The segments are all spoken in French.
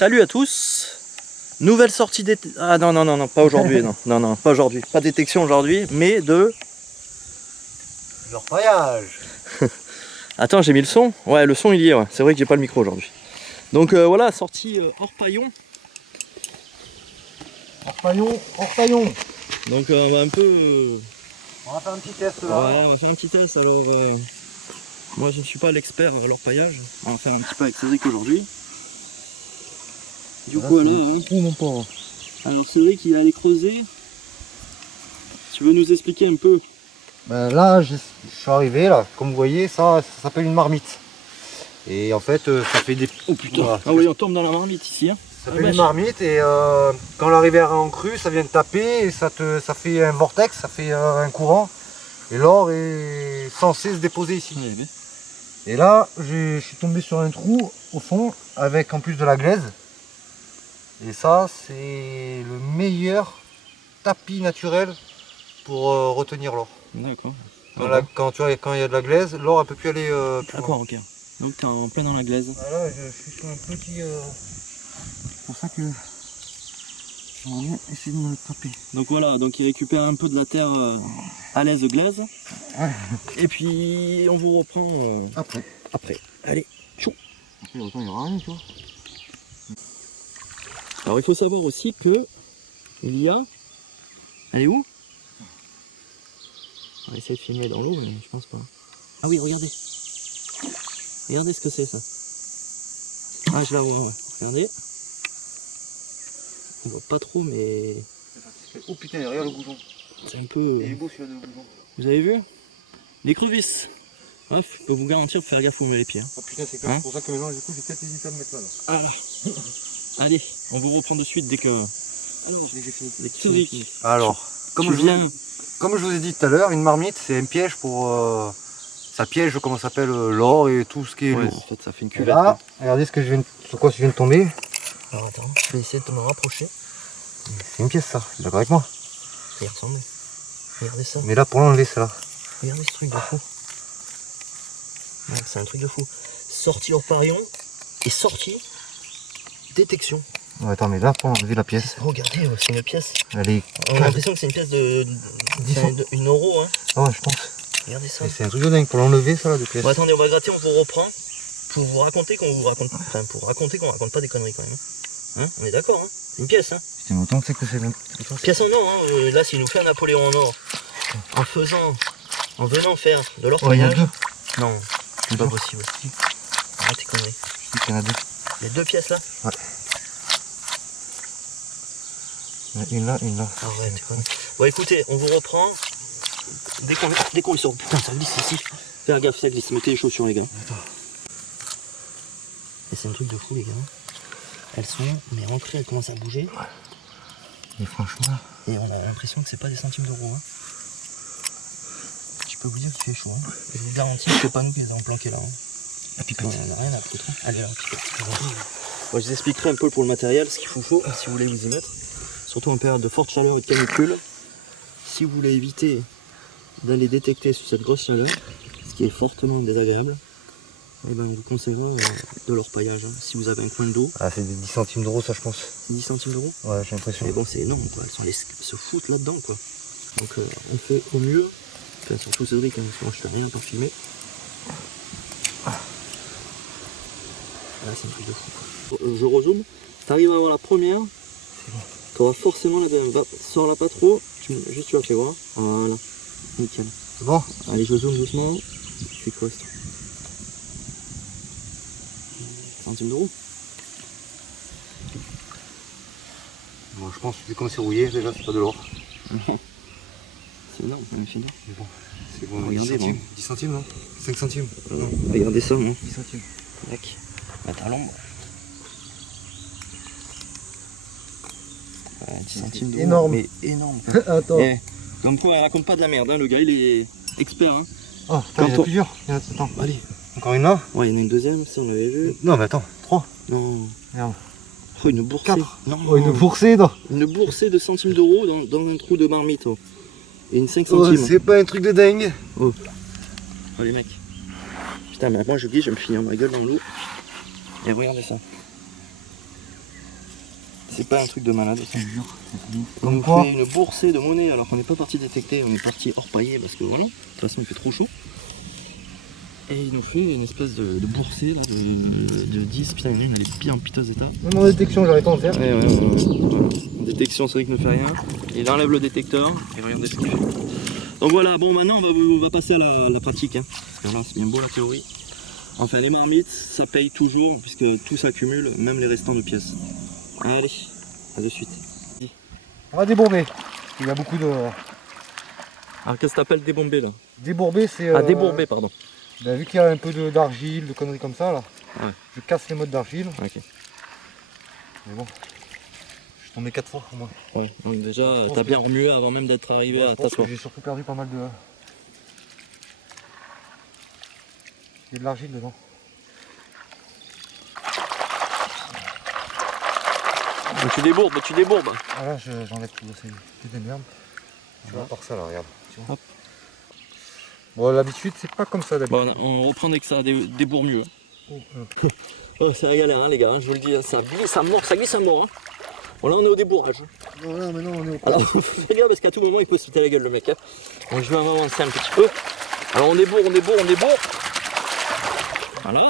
Salut à tous. Nouvelle sortie d'été. Ah non, non, non, non, pas aujourd'hui. Non, non, non, pas aujourd'hui. Pas détection aujourd'hui, mais de. L'orpaillage. Attends, j'ai mis le son. Ouais, le son il y est, ouais. C'est vrai que j'ai pas le micro aujourd'hui. Donc voilà, sortie hors paillon. Hors paillon. Donc on va un peu. On va faire un petit test là. Ouais, on va faire un petit test. Alors, moi je ne suis pas l'expert à l'orpaillage. On va faire un petit peu avec Cédric aujourd'hui. Du coup, là, hein. Mon pauvre. Alors Cédric il est allé creuser. Tu veux nous expliquer un peu? Ben là, je suis arrivé là. Comme vous voyez, ça s'appelle une marmite. Et en fait, ça fait des. Oh putain! Voilà. Ah oui, on tombe dans la marmite ici. Hein. Ça fait une marmite et quand la rivière est en crue, ça vient de taper et ça fait un vortex, ça fait un courant. Et l'or est censé se déposer ici. Ouais, et là, je suis tombé sur un trou au fond avec en plus de la glaise. Et ça, c'est le meilleur tapis naturel pour retenir l'or. D'accord. Quand il y a de la glaise, l'or ne peut plus aller plus loin. D'accord, ok. Donc tu es en plein dans la glaise. Voilà, je suis sur un petit... C'est pour ça que j'aimerais bien essayer de me le taper. Donc voilà, donc il récupère un peu de la terre à l'aise de glace. Ouais. Et puis on vous reprend après. Allez, chou. Après, autant il y aura rien, tu vois. Alors il faut savoir aussi que il y a... Elle est où? On va essayer de filmer dans l'eau, mais je pense pas. Ah oui, regardez. Regardez ce que c'est ça. Ah, je la vois, ouais. Regardez. On voit pas trop, mais Oh putain, regarde le bouton. c'est un peu... Il est beau celui-là de bouton. Vous avez vu? L'écrevisse. Bref, je peux vous garantir de faire gaffe où on met les pieds. Hein. Oh putain, c'est Hein pour ça que maintenant, du coup, j'ai peut-être hésité à me mettre là. Ah là. Allez, on vous reprend de suite dès que... Ah non, j'ai fini. Dès qu'il est fini. Alors, comme je vous ai dit tout à l'heure, une marmite, c'est un piège pour... ça piège, comment ça s'appelle, l'or et tout ce qui est Ouais, lourd. en fait, ça fait une Et cuvette. là, regardez sur quoi je viens de tomber. Alors attends, je vais essayer de me rapprocher. C'est une pièce, ça. Tu es d'accord avec moi? Regarde ça, mais... Regardez ça. Mais là, pour l'enlever, c'est là. Regardez ce truc de fou. Ouais, c'est un truc de fou. Sortie hors parion et sortie détection. Ouais, attends, mais là, pour enlever la pièce, Regardez, c'est une pièce. elle est... On a l'impression que c'est une pièce de 1 euro. Hein. Ah ouais, je pense. Regardez ça. Mais c'est un truc de dingue pour l'enlever, ça, là, de pièce. Bon, attendez, on va gratter, on vous reprend. Pour vous raconter qu'on vous raconte... Enfin, pour raconter qu'on raconte pas des conneries quand même. Hein, on est d'accord, hein. C'est une pièce, hein. Putain, mais autant que c'est que c'est... Pièce en or, hein. Là, s'il nous fait un Napoléon en or, en venant faire de l'orpaillage... Non, c'est pas possible. Arrête tes conneries. Je dis qu'il y en a deux. Les deux pièces là? Ouais. Il y en a une là. Arrête tes conneries. Bon, écoutez, on vous reprend. Dès qu'on le sort. Putain, ça glisse ici. Faire gaffe, ça glisse. Mettez les chaussures, les gars. Attends. Et c'est un truc de fou, les gars. Elles sont, mais rentrées, elles commencent à bouger. Et franchement... Et on a l'impression que c'est pas des centimes d'euros. Hein. Je peux vous dire qu'il fait chaud. Hein. Je vous garantis que c'est pas nous qui les avons planqués là. Hein. La pipette. On n'a rien à foutre. Hein. Allez, la pipette. Moi, je vous expliquerai un peu pour le matériel ce qu'il faut si vous voulez vous y mettre. Surtout en période de forte chaleur et de canicule. Si vous voulez éviter d'aller détecter sous cette grosse chaleur, ce qui est fortement désagréable, eh ben, on vous conseillera de l'orpaillage. Hein. Si vous avez un coin d'eau. Ah, c'est des 10 centimes d'euros, ça, je pense. 10 centimes d'euros. Ouais, j'ai l'impression. Mais bon, c'est énorme, quoi. Elles sont allées se foutre là-dedans, quoi. Donc, on fait au mieux. Enfin, surtout Cédric, hein, parce que moi, je fais rien pour filmer. Là, c'est un truc de fou, quoi. Je rezoome. T'arrives à avoir la première. C'est bon. T'auras forcément la deuxième. Sors-la pas trop. Juste, tu vas faire voir. Voilà. Nickel. C'est bon? Allez, je zoome doucement. Je suis quoi, ça? Centimes d'euros. Bon, je pense que vu comme c'est rouillé, déjà, c'est pas de l'or. C'est énorme, même fini. Mais bon, c'est bon. Regardez, 10 centimes. bon. 10 centimes, non? 5 centimes. Non. Regardez ça, non? 10 centimes. Tac. Mettre à l'ombre. 10 centimes d'euros. Énorme. Mais énorme. Quoi. Attends. Eh, comme quoi, elle raconte pas de la merde, hein. Le gars, il est expert. Hein. Oh, putain, il y en a plusieurs. Attends. Allez. Encore une là? Ouais, il y en a une deuxième, ça on avait vu. Non, mais attends, 3. Non. Merde. Oh, une boursée. 4. Non. Oh, une boursée, non? Une boursée de centimes d'euros dans un trou de marmite. Oh. Et une 5 Oh, centimes. c'est pas un truc de dingue. Oh. Oh, les mecs. Putain, mais moi je dis, je vais me finir ma gueule dans l'eau. Et regardez ça. C'est pas un truc de malade. Je te jure, c'est fini. On nous fait une boursée de monnaie alors qu'on n'est pas parti détecter, on est parti hors paillé parce que voilà, de toute façon il fait trop chaud. Et il nous fait une espèce de boursée là, de 10, putain une elle est bien en piteux état. Même en détection, j'arrive pas à en faire. Ouais. Voilà. En détection, c'est vrai qu'il ne fait rien. Il enlève le détecteur et regardez ce qu'il fait. Donc voilà, bon maintenant on va passer à la pratique. Hein. Parce que là c'est bien beau la théorie. Enfin les marmites, ça paye toujours puisque tout s'accumule, même les restants de pièces. Allez, à de suite. On va débourber. Il y a beaucoup de... Alors qu'est-ce que t'appelles débombé là? Débourber, c'est... Ah débourber, pardon. Ben, vu qu'il y a un peu d'argile, de conneries comme ça, là, Ouais. je casse les modes d'argile. Ok. Mais bon, je suis tombé 4 fois au moins. Ouais. Donc déjà, t'as bien remué avant même d'être arrivé à t'asseoir. J'ai surtout perdu pas mal de... Il y a de l'argile dedans. Donc tu débourbes. Ah là, j'enlève tout, c'est des merdes. Tu vois, par ça là, regarde. Tu vois. Hop. Bon, l'habitude, c'est pas comme ça d'habitude. Bon, on reprend dès que ça débourbe mieux. Hein. Oh, Oh, c'est la galère hein, les gars, hein, je vous le dis, hein, ça glisse à mort. Hein. Bon là on est au débourrage. Non, là, maintenant on est au... Alors fais gaffe parce qu'à tout moment il peut se péter la gueule le mec. Hein. Donc je vais m'avancer un petit peu. Alors on débourre. Voilà.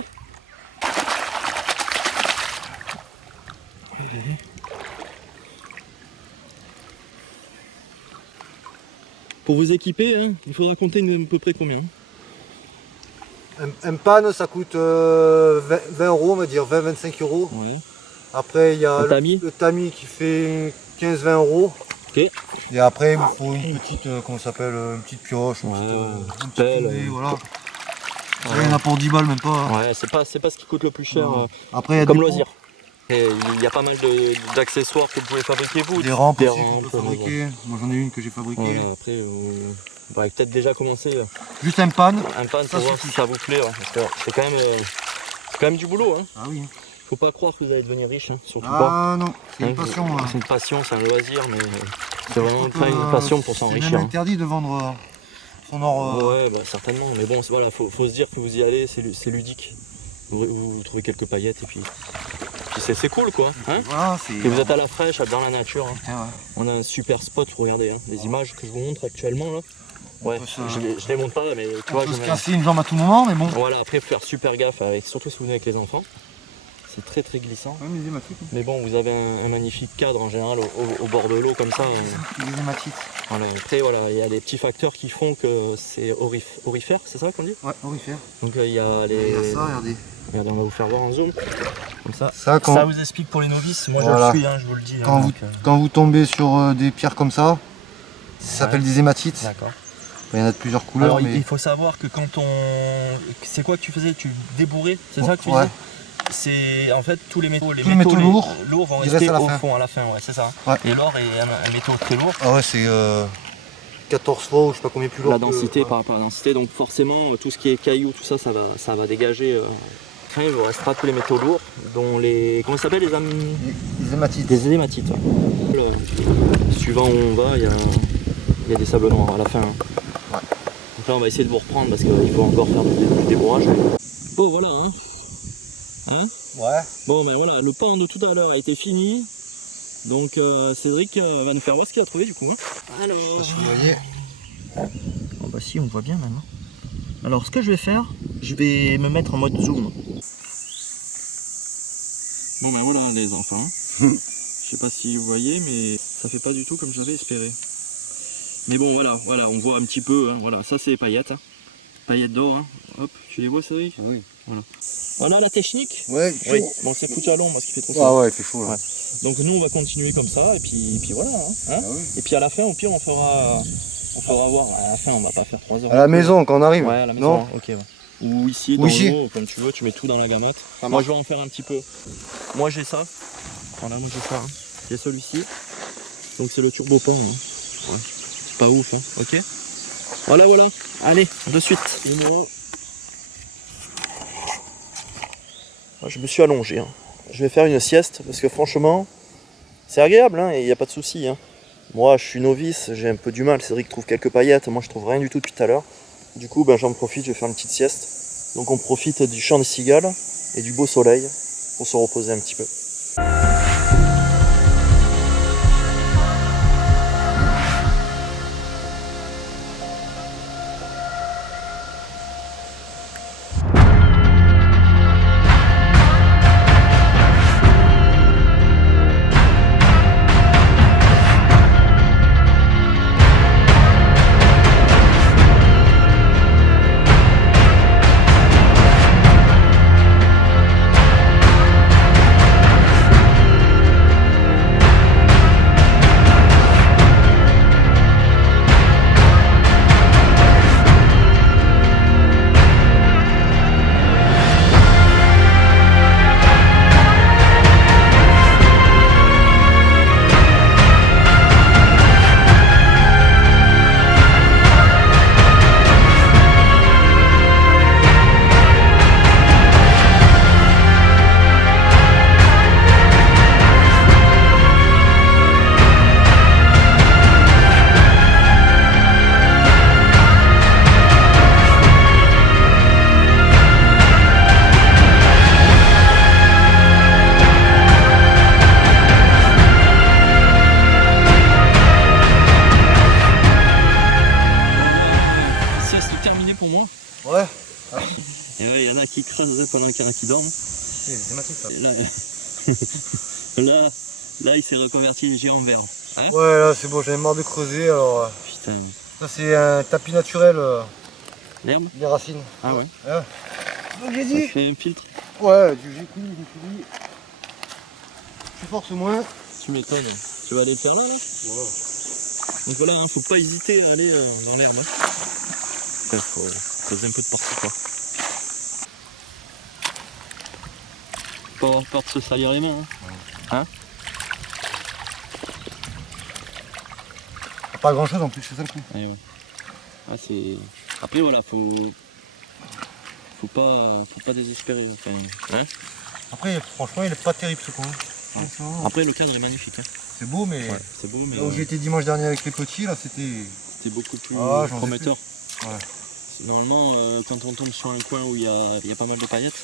Pour vous équiper, hein, il faudra compter à peu près combien? Un pan, ça coûte 20 euros, on va dire 20-25 euros. Ouais. Après, il y a le tamis qui fait 15-20 euros. Ok. Et après, il vous faut une petite, comment ça s'appelle, une petite pioche, une petite pelle. fouet, voilà. Il y en a pour 10 balles, même pas. Ouais, c'est pas ce qui coûte le plus cher Après, il y a comme des loisir. Et il y a pas mal d'accessoires que vous pouvez fabriquer vous. Des rampes aussi qu'on peut fabriquer. Moi j'en ai une que j'ai fabriquée. Voilà, après, on va peut-être déjà commencer. Juste un pan. Un pan pour voir si ça vous plaît. Hein, parce que c'est quand même du boulot. Hein. Ah oui. Faut pas croire que vous allez devenir riche, hein, surtout pas. pas. Ah non, c'est une passion. C'est une passion, c'est un loisir, mais c'est vraiment pas une passion pour s'enrichir. C'est même interdit de vendre son or. Ouais, bah, certainement. Mais bon, voilà, faut se dire que vous y allez, c'est ludique. Vous trouvez quelques paillettes et puis c'est cool quoi. Hein, voilà, et vous êtes à la fraîche, dans la nature. Hein. Ouais. On a un super spot, regardez, hein, les images que je vous montre actuellement là. Ouais, je les montre pas, mais tu vois, je me casser une jambe à tout moment, mais bon. Voilà, après faut faire super gaffe, surtout si vous venez avec les enfants. C'est très très glissant. Ouais, les hématites. Mais bon, vous avez un magnifique cadre en général au bord de l'eau comme ça. Les hématites. Voilà, après voilà, il y a des petits facteurs qui font que c'est aurifère, c'est ça qu'on dit? Ouais, aurifère. Donc il y a les. Il y a ça, regardez. Regardez, on va vous faire voir en zoom. Comme ça. Ça vous explique pour les novices, moi voilà. je le suis, hein, je vous le dis. Quand vous tombez sur des pierres comme ça s'appelle des hématites. D'accord. Il y en a de plusieurs couleurs. Alors, mais... il faut savoir que quand c'est quoi que tu faisais? Tu débourrais, c'est ça que tu disais? C'est en fait tous les métaux lourds vont rester au fond à la fin, ouais, c'est ça. Ouais. Et l'or est un métaux très lourd. Ah ouais, c'est 14 fois ou je sais pas combien plus lourd. La densité par rapport à la densité, donc forcément tout ce qui est cailloux, tout ça, ça va dégager. Enfin, il vous restera tous les métaux lourds, dont les. Comment ça s'appelle les hématites. Les hématites, ouais. Suivant où on va, il y a des sables noirs à la fin. Hein. Ouais. Donc là on va essayer de vous reprendre parce qu'il faut encore faire du débourrage. Bon voilà hein. Hein? Ouais. Bon ben voilà, le pan de tout à l'heure a été fini. Donc Cédric va nous faire voir ce qu'il a trouvé du coup. Hein. Alors. Je sais pas si vous voyez. Bon bah si, on voit bien maintenant. Alors ce que je vais faire, je vais me mettre en mode zoom. Bon ben voilà les enfants. Je sais pas si vous voyez, mais ça fait pas du tout comme j'avais espéré. Mais bon voilà, on voit un petit peu. Hein, voilà, ça c'est les paillettes. Hein. Paillettes d'or. Hein. Hop, tu les vois Cédric? Ah oui. Voilà. Voilà la technique. Ouais, chaud. Oui. Bon, c'est foutu à l'ombre parce qu'il fait trop chaud. Ah ouais, il fait chaud là. Ouais. Donc nous on va continuer comme ça et puis voilà. Hein. Ah oui. Et puis à la fin, au pire, on fera voir. À la fin, on va pas faire 3 heures. À la maison quand on arrive. Ouais, à la maison. Non. Ok. Ouais. Ou ici, dans l'eau, comme tu veux, tu mets tout dans la gamotte. Moi je vais en faire un petit peu. Moi j'ai ça. Voilà, moi j'ai ça. Hein. J'ai celui-ci. Donc c'est le turbo pan. Hein. Ouais. C'est pas ouf, hein. Ok. Voilà. Allez, de suite. Numéro. Je me suis allongé. Hein. Je vais faire une sieste parce que franchement, c'est agréable hein, et il n'y a pas de souci. Hein. Moi, je suis novice, j'ai un peu du mal. Cédric trouve quelques paillettes, moi je trouve rien du tout depuis tout à l'heure. Du coup, ben, j'en profite, je vais faire une petite sieste. Donc on profite du chant des cigales et du beau soleil pour se reposer un petit peu. creuser pendant qu'il y en a qui dorment. C'est massif ça. Et là, il s'est reconverti léger en verbe. Hein? Ouais, là c'est bon, j'en ai marre de creuser alors. Putain. Ça c'est un tapis naturel, L'herbe? des racines. Ah ouais. Ouais. Donc j'ai Ça dit. fait un filtre. Ouais, j'ai dit. Tu forces moins. Tu m'étonnes. Tu vas aller le faire là? Ouais. Donc voilà, hein, faut pas hésiter à aller dans l'herbe. Hein. Enfin, faut creuser un peu de partout quoi. Faut pas avoir peur de se salir les mains. Hein. Hein? Pas grand chose en plus, c'est ça le coup. Ouais, ouais. Ah, c'est... Après voilà, faut pas désespérer. Enfin, hein. Après, franchement, il est pas terrible ce coin. Ouais. Après, le cadre est magnifique. Hein. C'est beau, mais. Ouais, c'est beau, mais. Là où j'ai été dimanche dernier avec les petits, là c'était. C'était beaucoup plus j'en prometteur. sais plus. Ouais. Normalement, quand on tombe sur un coin où il y a pas mal de paillettes,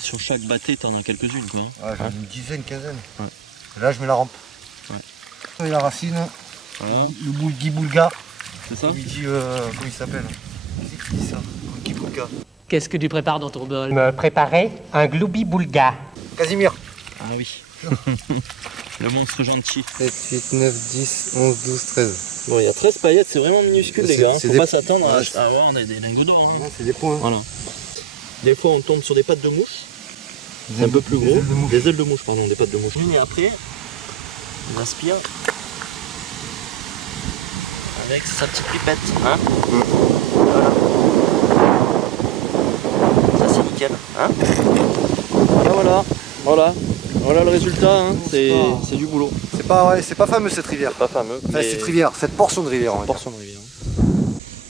sur chaque bâté, t'en as quelques-unes quoi. Ouais, j'en ai une dizaine, quinzaine. Ouais. Là, je mets la rampe. Ouais. Et la racine, Voilà, le Guy Boulga. c'est ça. Il dit, comment il s'appelle? C'est qui dit ça? Guy Boulga. Qu'est-ce que tu prépares dans ton bol? Me préparer un gloubi boulga. Casimir. Ah oui. Le monstre gentil. 7, 8, 9, 10, 11, 12, 13. Bon, il y a 13 paillettes, c'est vraiment minuscule les C'est- gars. Hein. c'est Faut des- pas s'attendre à Ouais, avoir des lingots d'or. Hein. Non, c'est des points. Voilà. Des fois, on tombe sur des pattes de mouche. C'est un peu plus Des gros. ailes de mouche. Des ailes de mouche, pardon, des pattes de mouche. Et après, on aspire avec sa petite pipette. Hein. Voilà. Ça, c'est nickel. Hein. Voilà le résultat. Hein. C'est du boulot. C'est pas fameux cette rivière. Pas fameux. Enfin, mais- cette rivière, cette portion de rivière. on va dire. portion de rivière.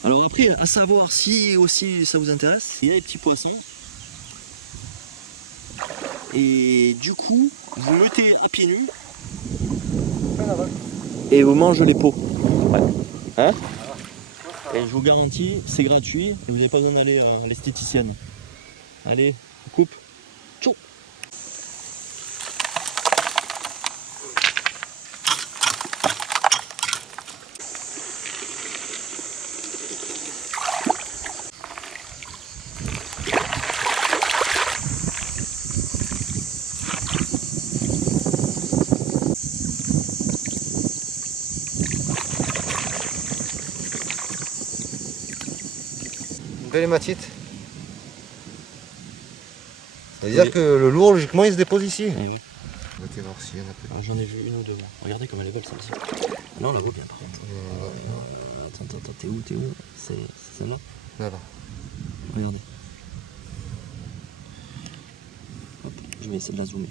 Alors après, à savoir si aussi ça vous intéresse, il y a des petits poissons. Et du coup, vous mettez à pieds nus et vous mangez les peaux. Ouais. Hein? Et je vous garantis, c'est gratuit et vous n'avez pas besoin d'aller à l'esthéticienne. Allez, coupe. Tchou. Une belle hématite. Ça veut dire que le lourd, logiquement, il se dépose ici. Eh oui. On va voir s'il y en a plus. Alors, j'en ai vu une ou deux. Regardez comme elle est belle celle-ci. Là on la voit bien par contre. Attends, t'es où? C'est celle-là? Voilà. Regardez. Hop, je vais essayer de la zoomer.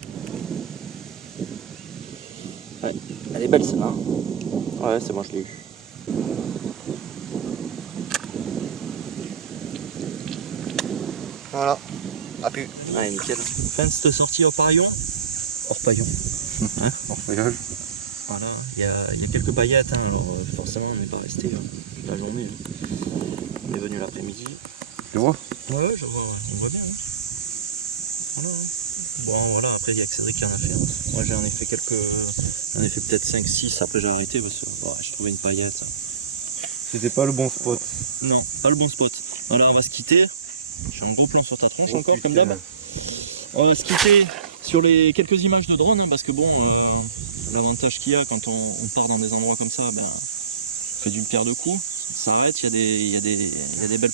Ouais, elle est belle celle-là. Ouais, c'est bon, je l'ai eu. Voilà. Ah, puis. Ouais, nickel. Fin de cette sortie hors paillon. Hors paillon. Hein? Voyage. Voilà, il y a quelques paillettes, hein, alors forcément on n'est pas resté la journée. Hein. On est venu l'après-midi. Tu vois? Ouais, je vois, on voit bien. Hein. Voilà, hein. Bon, voilà, après il y a que Cédric qui en a fait. Hein. Moi j'en ai fait j'en ai fait peut-être 5-6, après j'ai arrêté parce que je trouvais une paillette. C'était pas le bon spot. Non, pas le bon spot. Alors on va se quitter. J'ai un gros plan sur ta tronche Oh, encore, putain. comme d'hab. On va se quitter sur les quelques images de drone, hein, parce que bon, l'avantage qu'il y a quand on part dans des endroits comme ça, ben, on fait d'une pierre deux coups. Ça s'arrête, il y a des belles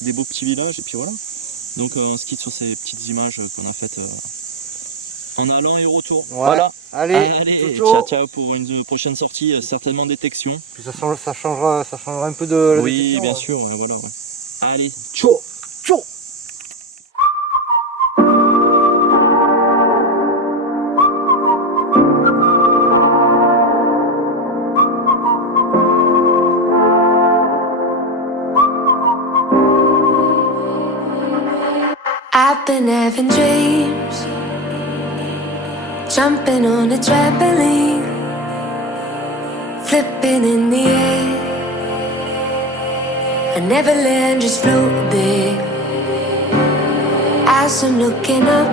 des beaux petits villages, et puis voilà. Donc on se quitte sur ces petites images qu'on a faites en allant et au retour. Ouais. Voilà. Allez, Ciao ciao pour une prochaine sortie, certainement détection. Puis ça changera un peu de la Oui, détection, bien ouais. sûr, voilà. Ouais. Allez, ciao. Ciao. I've been having dreams, jumping on a trampoline, flipping in the air. I never land, just float there. As I'm looking up,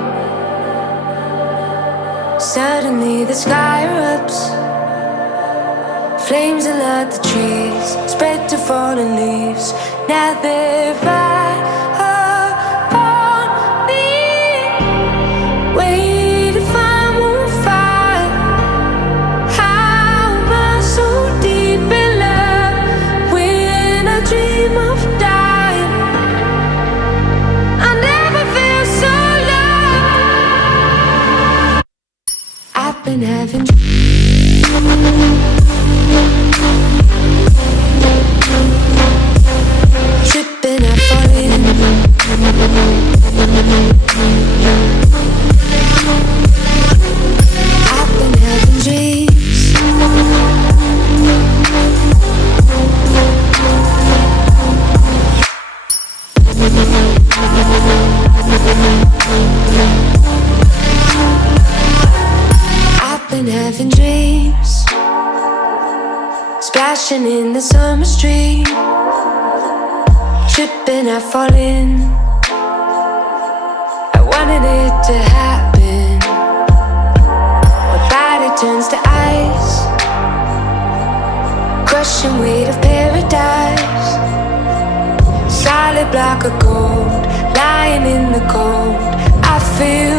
suddenly the sky erupts. Flames alert the trees, spread to fallen leaves. Now they're right upon me. been having tripping, I fall in. I've been having dreams. I've been having dreams, splashing in the summer stream, tripping, I fall in. I wanted it to happen. My body turns to ice, crushing weight of paradise. Solid block of gold, lying in the cold. I feel